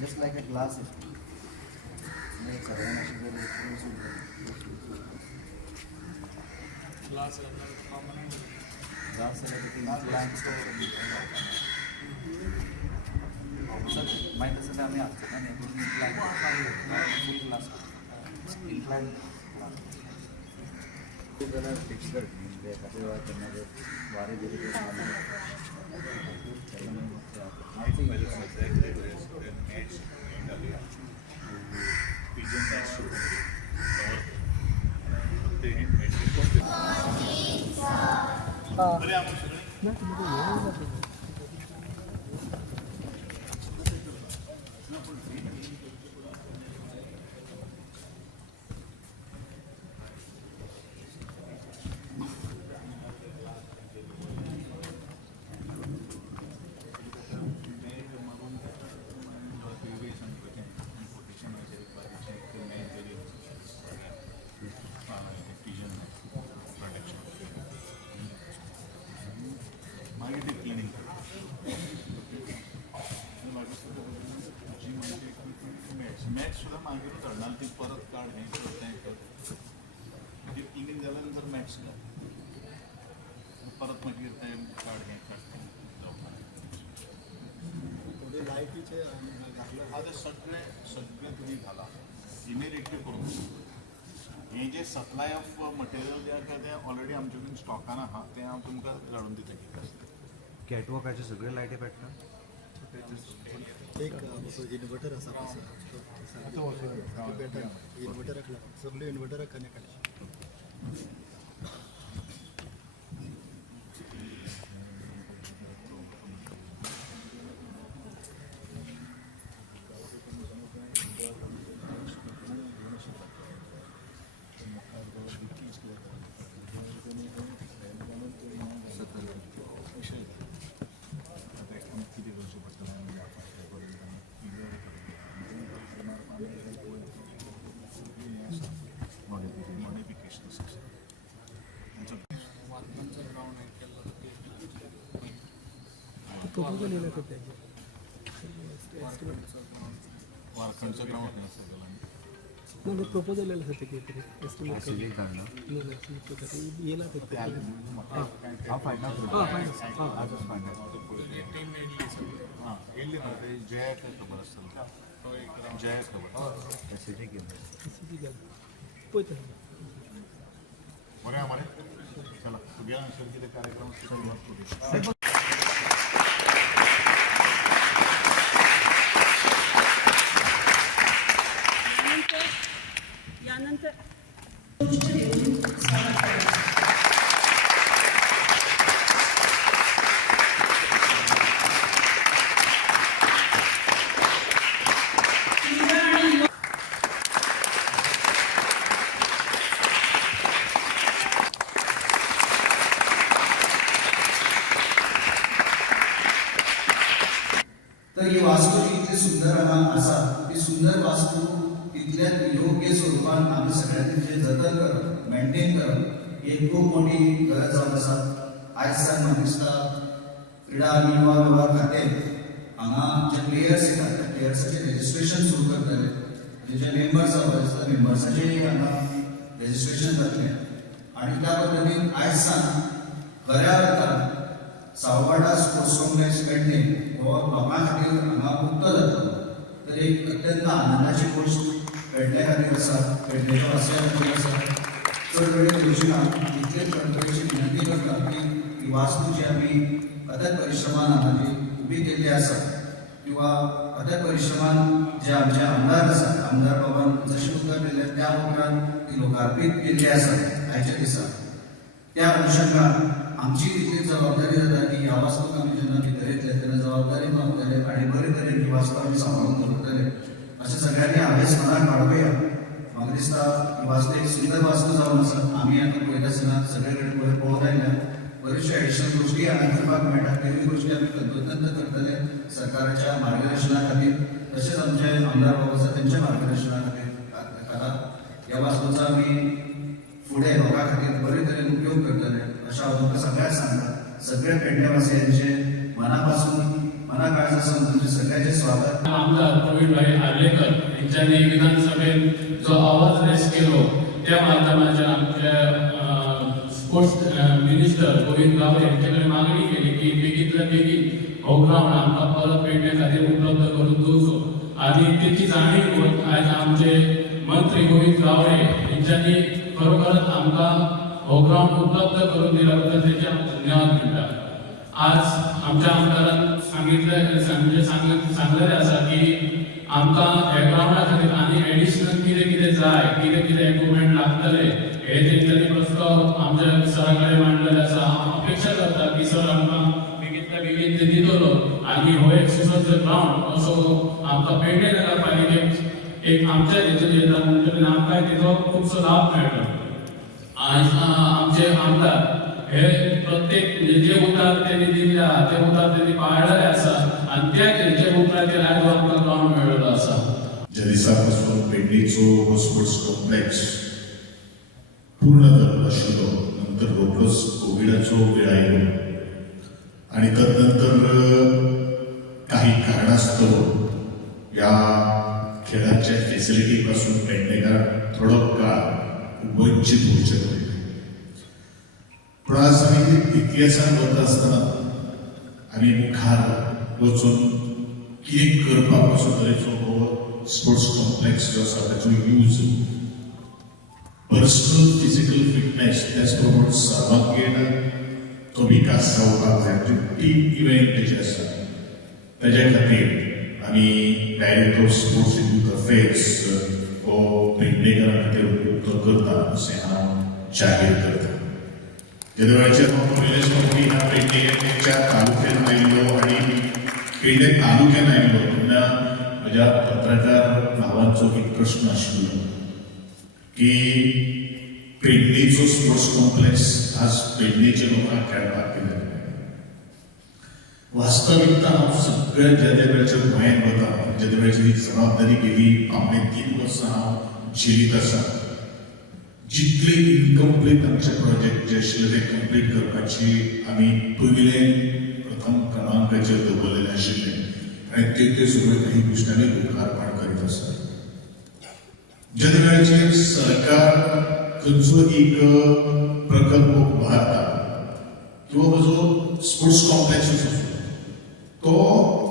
Just like a glass. माहिती असं आम्ही वारे मॅच सुद्धा मागे चढणार ती परत काढ हे क्लिनिंग झाल्यानंतर मॅच परत मागीर ते काढ हे थोडे लायटीचे आता सगळे तुम्ही घाला इमिडिएटली करून हे जे सप्लाय ऑफ मटेरियल जे आसा ते ऑलरेडी आमचे कडेन स्टॉकान आहा ते हांव तुमकां धाडून दिता कॅटवॉकाचे सगळे लायटी पेटतात एक इन्वर्टर असा इन्वर्टर सगळे इन्वर्टर कनेक्ट प्रपोजल येणार होते वारखंडचं ग्राउंड नाही प्रपोजल येणार होते काहीतरी एस्टिमेट येणार होते जया खबर असेल जया खबर बघा आम्हाला चला सगळ्या नैसर्गिक कार्यक्रम सुरुवात करू. तर ही वास्तू इतकी सुंदर असा ती सुंदर वास्तू इतल्या योग्य स्वरूपात आम्ही सगळ्यांनी जतन करप मेंटेन करप ही खूप मोठी गरज जावन आसा. आज सान म्हाका दिसता क्रीडा आनी युवा वेव्हार खातें हांगा जे प्लेयर्स येतात त्या प्लेयर्साचें रेजिस्ट्रेशन सुरू करतले जे मेंबर्स आसा मेंबर्साचें हांगा रेजिस्ट्रेशन जातलें आनी त्या पद्दतीन आज सान खऱ्या अर्थान साववाडा स्पोर्ट्स कॉम्प्लेक्स पेडणे हो लोकां खातीर हांगा मुक्त जाता. तर एक अत्यंत आनंदाची गोश्ट पेडणे खातीर आसा पेडणेच्या वासियां खातीर आसा. चड वेळ घेवची ना इतलेच कळकळीची विनंती करता की ही वास्तू जी आमी अथक परिश्रमान हांगा जी उबी केल्ली आसा किंवा अथक परिश्रमान जे आमचे आमदार आसात आमदार बाबान जशें उतर दिलें त्या उपरांत ती लोकार्पीत केल्ली आसा आयच्या दिसा त्या अनुशंगान आमची तितली जबाबदारी जाता की ह्या वास्तूक आमी जेन्ना भितर येतले तेन्ना जबाबदारी मागतले आनी बरे तरेन ही वास्तू आमी सांबाळून दवरतले अशें सगळ्यांनी हावें मनाक बाळगुया. म्हाका दिसता ही वास्तू एक सुंदर वास्तू जावन आसा. आमी आतां पळयता आसतना सगळे कडेन पळोवन आयल्या बऱ्याचशा ऍडिशनल गोष्टी आम्ही करपाक मेळटा तेवूय गोष्टी आम्ही तंतोतंत करतले सरकाराच्या मार्गदर्शना खातीर तशेंच आमचे आमदार बाबा आसा तेंच्या मार्गदर्शना खातीर ह्या वास्तूचा आमी फुडें लोकां खातीर बरे तरेन उपयोग करतले अशें हांव तुमकां सगळ्यांक सांगता. सगळ्या पेडणेवासियांचे मना काळजासून तुमचे सगळ्यांचे स्वागत. आमदार प्रवीणभाई आर्लेकर यांच्यानी विधानसभेत जो आवाज रेस केलो त्या माध्यमाच्या आमच्या स्पोर्ट्स मिनिस्टर गोविंद गावडे यांच्याकडे मागणी केली की बेगीतल्या बेगीन हो ग्राउंड आमकां परत पेडणे खातीर उपलब्ध करून दिवचो आणि त्याची जाणीव आज आमचे मंत्री गोविंद गावडे यांच्यानी खरोखरच आमकां हो ग्राउंड उपलब्ध करून दिला बद्दल त्याचे आमचे धन्यवाद म्हणटा. आज आमच्या आमदारान सांगलेले आसा की आमकां ह्या ग्राउंडा खातीर आनी एडिशनल कितें कितें जाय कितें इक्विपमेंट लागतले हे तेंच्यांनी प्रस्ताव आमच्या सरा कडेन मांडलेले आसा. हांव अपेक्षा करता की सर आमकां बेगीतल्या बेगीन ते दितलो आनी हो एक सुसज्ज ग्राउंड असो आमकां पेडणे नगरपालिकेक एक आमच्या हेतून येता म्हणटकीर आमकां तेजो खुबसो लाभ मेळटा. आज आमचे आमदार हे प्रत्येक जे उतार त्यांनी दिल्या ते उतार त्यांनी पाळलेले आसा आणि त्या तेंच्या उतराचेर आज आमकां ग्राउंड मेळ्ळो आसा. ज्या दिसापासून पेडणेचो स्पोर्ट्स कॉम्प्लेक्स पूर्ण जाल्लो आशिल्लो नंतर रोखडोच कोविडाचो वेळ आयलो आणि तदनंतर काही कारणास्तव या खेळाच्या फॅसिलिटी पासून पेडणेकार थोडो काळ वंचित होवचे पडले. पण आज आमी इतिहासान वता आसतना आमी मुखार वचून कितें करपाक असो तरेचो हो स्पोर्ट्स कॉम्प्लेक्स जो आसा ताचो यूज पर्सनल फिजिकल फिटनेस त्याच प्रमाण सर्वांगीण तो विकास जावपाक जाय. टीम इव्हेंट जे आसा ताच्या खातीर आमी director of sports in youth affairs हो पेडणेकारां खातीर उपलब्ध करता अशें हांव जाहीर करता. जेदे वेळाचेर हांव पयलेच फावटी ह्या पेडणेच्या तालुक्यांत आयिल्लो आनी पेडणे तालुक्यांत आयिल्लो तेन्ना म्हज्या पत्रकार भावांचो एक प्रश्न आशिल्लो की पेडणेचो स्पोर्ट्स कॉम्प्लेक्स आज पेडणेच्या लोकांक खेळपाक कितें. वास्तविकता हांव सगळ्या ज्या वेळाचेर गोंयांत वता ज्या वेळाचेर ही जबाबदारी गेली पावणे 3 वर्सां हांव झेलीत आसा. जितले इनकम्प्लीट आमचे प्रोजेक्ट जे आशिल्ले ते कंप्लीट करपाची आमी प्रथम क्रमांकाचेर दवरलेले आशिल्ले आनी ते सगळे काही गोश्टांनी लोकार्पण करीत आसा. ज्या वेळाचेर सरकार खंयचो एक प्रकल्प उबारता किंवा म्हजो स्पोर्ट्स कॉम्प्लेक्स आसा तो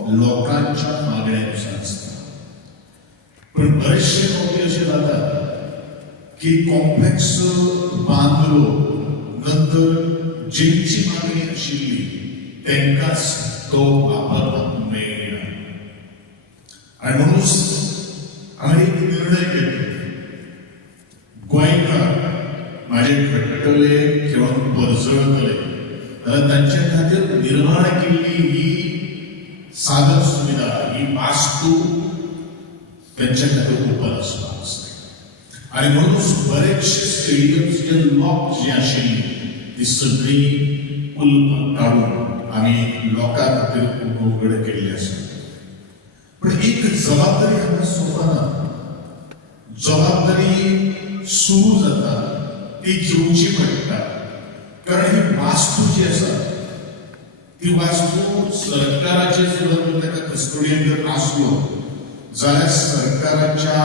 लोकांच्या मागण्यानुसार आसता. पण बरेचशे फावटी अशें जाता की कॉम्प्लेक्स बांदलो नंतर जेंची मागणी आशिल्ली तांकांच तो वापरपाक मेळना आनी म्हणून हांवें एक निर्णय घेतलो गोंयकार म्हाजे घडटले किंवा बरजळटले जाल्यार तांचे खातीर निर्माण केल्ली ही साधन सुविधा ही वास्तू त्यांच्या खातीर ओपन आसपाक जाय. आणि म्हणून बरेचशे स्टेडियम्स जे लॉक जी आशिल्ली ती सगळी काढून आमी लोकां खातीर उघडे केल्ले आसा. पण एक जबाबदारी हांगा सोंपना. जबाबदारी सुरू जाता ती घेवची पडटा कारण ही वास्तू जी आसा ती वास्तू सरकाराचे सुद्दां ताका कस्टोडियन जर आसलो जाल्यार सरकाराच्या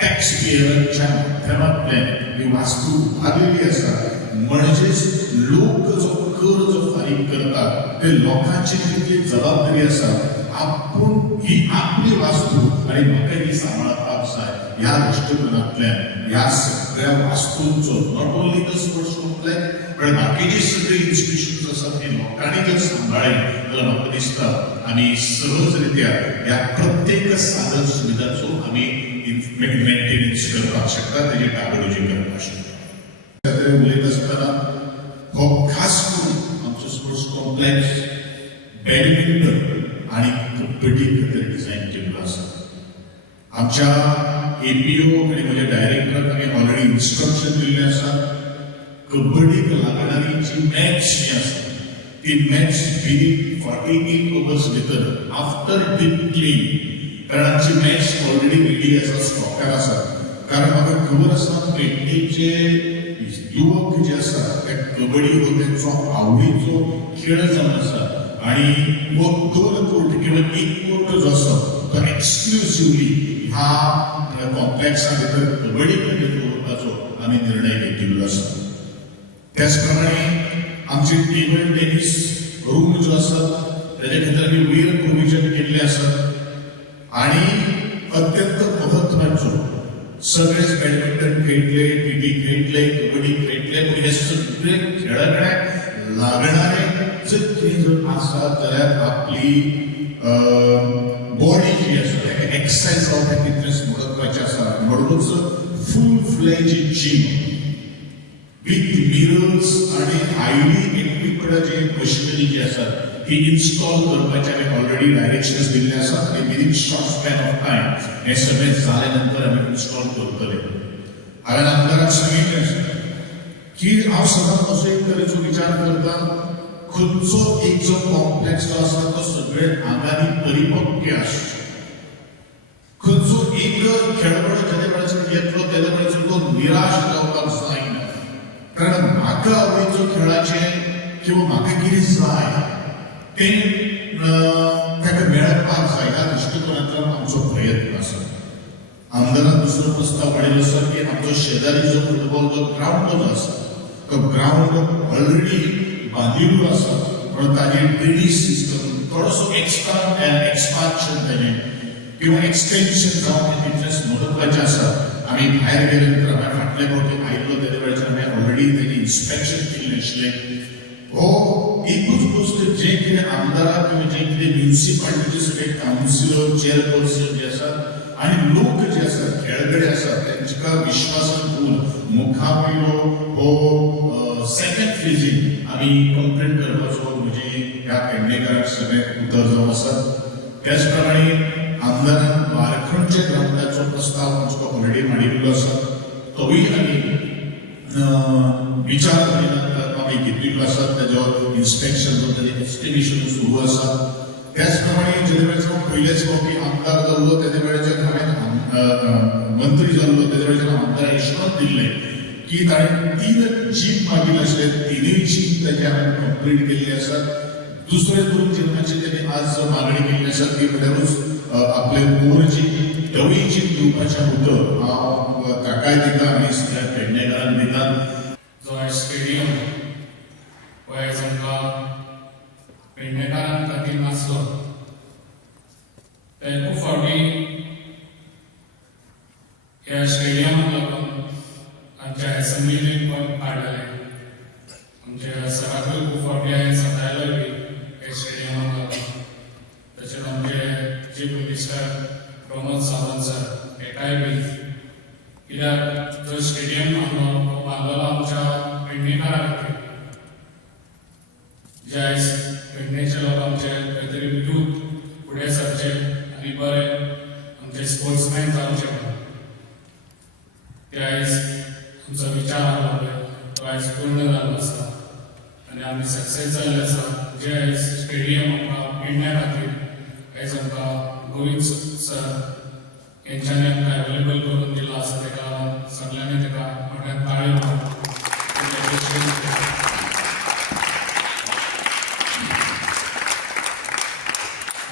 टॅक्स पेयरांच्या माध्यमांतल्यान ही वास्तू उबारलेली आसा. म्हणजेच लोक जो कर जो फारीक करतात ते लोकांची तितली जबाबदारी आसा आपूण ही आपली वास्तू आणि म्हाका ही सांबाळपाक जाय ह्या दृश्टिकोनांतल्यान ह्या सगळ्या वास्तूंचो not only the sports complex पण बाकीची सगळी इन्स्टिट्यूशन्स आसात ती लोकांनी जर सांबाळली जाल्यार म्हाका दिसता आमी सहजरित्या ह्या प्रत्येक साधन सुविधांचो आमी मेंटेनन्स करपाक शकता तेजी डागडोजी करपाक शकता. उलयत आसतना हो खास करून आमचो स्पोर्ट्स कॉम्प्लेक्स बॅडमिंटन आणि कबड्डी खातीर डिझायन केल्लो आसा. आमच्या एपीओ आणि म्हज्या डायरेक्टराक आमी ऑलरेडी इन्स्ट्रक्शन दिल्लें आसा. कबड्डीक लागणारी जी मॅच जी आसा ती मॅच विदीन 48 hours भितर आफ्टर डीप क्लीन, कारण आमची मॅच ऑलरेडी रेडी आसा, स्टॉकार आसा. कारण म्हाका खबर आसा पेडणेचे युवक जे आसा ते कबड्डी हो तेंचो आवडीचो खेळ जावन आसा आणि हो 2 कोर्ट किंवा 1 कोर्ट जो आसा तो एक्सक्लुसिव्हली ह्या कॉम्प्लेक्सा भितर कबड्डी खातीर दवरपाचो आमी निर्णय घेतिल्लो आसा. त्याचप्रमाणे आमचे टेबल टेनिस रूम जो आसा त्याच्या खातीर आमी वयर प्रोविजन केल्ले आसात आणि अत्यंत महत्वाचो सगळेच बॅडमिंटन खेळटले, टीटी खेळटले, कबड्डी खेळटले, पण हे सगळे खेळाकडेक लागणारे जर कितें जर आसा जाल्यार आपली बॉडी जी आसा ताका एक्सरसाइज जावपाक तितलेंच महत्वाचें आसा. म्हणूनच फूल फ्लेज जिम विथ मिरर्स आणि हायली इक्विप्ड जे मशिनरी जी आसात ती इन्स्टॉल करपाचे आमी ऑलरेडी डायरेक्शन्स दिल्ले आसात आणि within short span of time हे सगळें जाले नंतर आमी इन्स्टॉल करतले. हांवें आमदाराक सांगिल्लें आसा की हांव सदांच असो एक तरेचो विचार करता, खंयचो एक जो कॉम्प्लेक्स जो आसा तो सगळे आंगांनी परिपक्व आसचो. खंयचो एक खेळगडो जेदे वेळाचेर येतलो तेदे वेळाचेर तो निराश जावपाक जायना. कारण म्हाका आवडीचो खेळाचें किंवा म्हाका कितें जाय तें ताका मेळपाक जाय ह्या दृश्टिकोनांतल्यान आमचो प्रयत्न आसा. आमदारान दुसरो प्रस्ताव काडिल्लो आसा की आमचो शेजारी जो फुटबॉलचो ग्रावंड जो आसा तो ग्रावंड ऑलरेडी बांदिल्लो आसा, पण ताजेर ड्रेनेज सिस्टम थोडोसो एक्सपान्शन तेजें किंवा एक्सटेन्शन जावन तितलेंच महत्वाचें आसा. आमी भायर गेले नंतर आमी फाटल्या फावटी आयिल्लो तेदे वेळाचेर आमी ऑलरेडी तेजें इन्स्पेक्शन केल्लें आशिल्लें. हो एकूच गोष्ट जे कितें आमदाराक किंवा जे कितें म्युनिसिपालिटीचे सगळे कावन्सिलर, चेअरपर्सन जे आसात आणि लोक जे आसात, खेळगडे आसात, तांच्या विश्वासान घेवन मुखावयलो हो सेकंड फेजीन आमी कंप्लीट करपाचो म्हणजे ह्या पेडणेकारांक सगळें उतर जावन आसा. त्याच प्रमाणे आमदारान बारखणच्या ग्रावंडाचो प्रस्ताव आमचो ऑलरेडी मांडिल्लो आसा, तोय आमी विचार आमी घेतिल्लो आसा. तेजो इन्स्पेक्शन तेजें एस्टिमेशन सुरू आसा. त्याच प्रमाणे जेदे वेळाचेर हांव पयलेच फावटी आमदार जाल्लो तेदे वेळाचेर हांवें मंत्री जाल्लो तेदे वेळाचेर आमदार इश्योरन्स दिल्ले की ताणें 3 जीम मागिल्ले आसले, 3 जीम तेजे हांवें कंप्लीट केल्ले आसात. दुसरे 2 जिमाची तेणी आज मागणी केल्ली आसा ती म्हणल्यारूच आपले मोरजी धवी जीम दिवपाचें उतर हांव ताकाय दिता आनी सगळ्या पेडणेकारांक दिता. जो स्टेडियम हो आयज आमकां पेडणेकारां खातीर नासलो, ते खूब फावटी ह्या स्टेडियमाक लागून आमच्या एसेंब्लीन पण काडलेले. आमच्या सराकूय खूब फावटी हांवें सांगलेलो बी हे स्टेडियमाक लागून. तशेंच आमचे chief minister Pramod Sawant sir हेकाय बी, कित्याक जो स्टेडियम बांदलेलो आमच्या पेडणेकारां खातीर, जे आयज पेडणेचे लोक आमचे खंय तरी यूथ फुडें सरचे आनी बरे आमचे स्पोर्ट्समॅन जावचे म्हणून ते आयज आमचो विचार आसलो तो आयज पूर्ण जाल्लो आसा आनी आमी सक्सेस जाल्ले आसा. जे आयज स्टेडियम आमकां पेडण्या खातीर आयज आमकां गोविंद सर हेंच्यांनी आमकां अवेलेबल करून दिलो आसा, ताका लागून सगळ्यांनी ताका मोठ्यान ताळयो मारून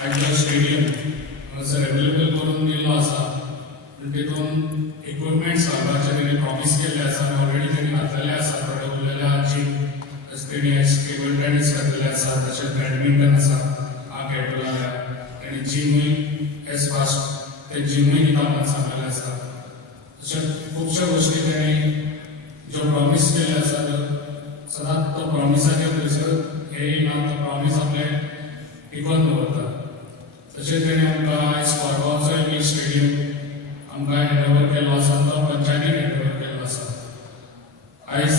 आयज स्टेडियम हांगासर अवेलेबल करून दिल्लो आसा. तितून इक्विपमेंट्स घालपाचे तेणी प्रॉमिस केल्ले आसा, ऑलरेडी तेणी घातलेले आसा. थोडे उरलेले जीम तेणी टेबल टेनीस घातलेले आसा, तशेंच बॅडमिंटन आसा हांव खेळटलो जाल्यार तेणी जिमूय एज फास्ट ते जिमूय दिता म्हणून सांगलेलें आसा. तशेंच खुबश्यो गोश्टी तेणी ज्यो प्रॉमिस केल्ले आसा सदांच तो प्रॉमिसाचेर थंयसर हे येयना, तो प्रॉमिस आपले टिकोवन दवरता. तशेंच तेणी आमकां आयज कोरगांवचो एक स्टेडियम आमकां हँडओवर केल्लो आसा, तो पंचायतीन हँडओवर केल्लो आसा. आयज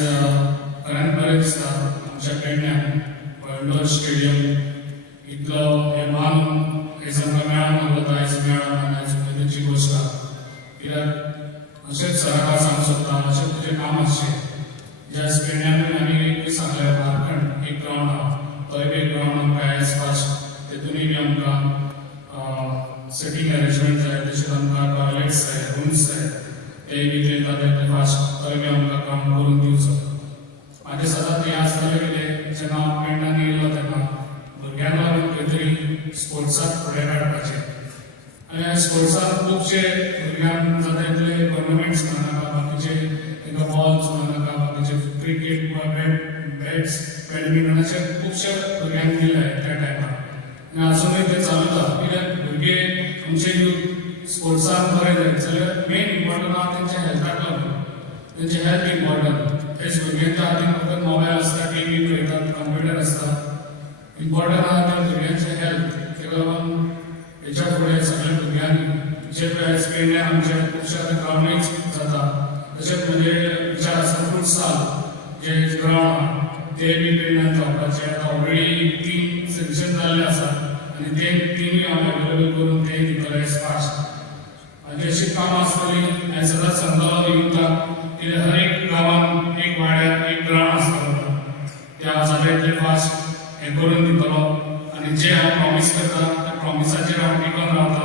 खऱ्यान बरें दिसता आमच्या पेडण्यान व्हडलो स्टेडियम इतलो हे मान आयज आमकां मेळून आसलो, तो आयज मेळून आयज उमेदीची गोश्ट आसा. कित्याक अशेंच सराक सांगूंक सोदता, अशें तुजें काम आसचें ज्या पेडण्यातून आम्ही सांगले मार्कंड एक ग्राउंड आहा तो एक ग्राउंड आमकां एज फास्ट तेतूनय बी आमकां सिटींग अरेंजमेंट जाय तशेंच आमकां टॉयलेट्स जाय रूम्स जाय ते बी ते जाता फास्ट तो बी आमकां काम करून दिवचो म्हाजें सदांच हें आसतालें कितें जेन्ना हांव पेडण्यान येयलो तेन्ना भुरग्यांक लागून खंय तरी स्पोर्ट्साक फुडें काडपाचें आनी स्पोर्ट्साक खुबशे भुरग्यांक जाता तितले टुर्नामेंट्स म्हणनाका बाकीचे तांकां बॉल्स म्हणनाका बाकीचे क्रिकेट वा बॅट्स बॅडमिंटन अशे खुबशे भुरग्यांक दिले त्या टायमार आनी आजुनूय ते चलता कित्याक भुरगे आमचे यूथ स्पोर्ट्साक बरे जाय जाल्यार मेन इम्पॉर्टंट आहा तेंच्या हेल्थाक लागून तेंचे हेल्थ इम्पॉर्टंट तेच भुरग्यांच्या हातीन फकत मोबायल आसता टीव्ही पळयतात कंप्युटर आसता इम्पॉर्टंट आहा त्या भुरग्यांचे हेल्थ तेका लागून हेच्या फुडें सगळ्या भुरग्यांनी जे पळय पेडण्यान आमचे खुबशे ग्राउंडूय जाता तशेंच म्हणजे विचार आसा फुटसाल जे ग्राउंड आहा ते बी पेडण्यान जावपाचे आतां ऑलरेडी 3 सँक्शन जाल्ले आसा आनी ते 3य हांव अवेलेबल करून ते दितले एज फास्ट आनी अशी कामां आसतली हांवें सदांच सांगतालो युथाक की हर एक गांवांत एक वाड्यार एक ग्राउंड आसतालो ते हांव जाता तितले फास्ट हें करून दितलो आनी जे हांव प्रॉमीस करता त्या प्रॉमिसाचेर हांव टिकून रावता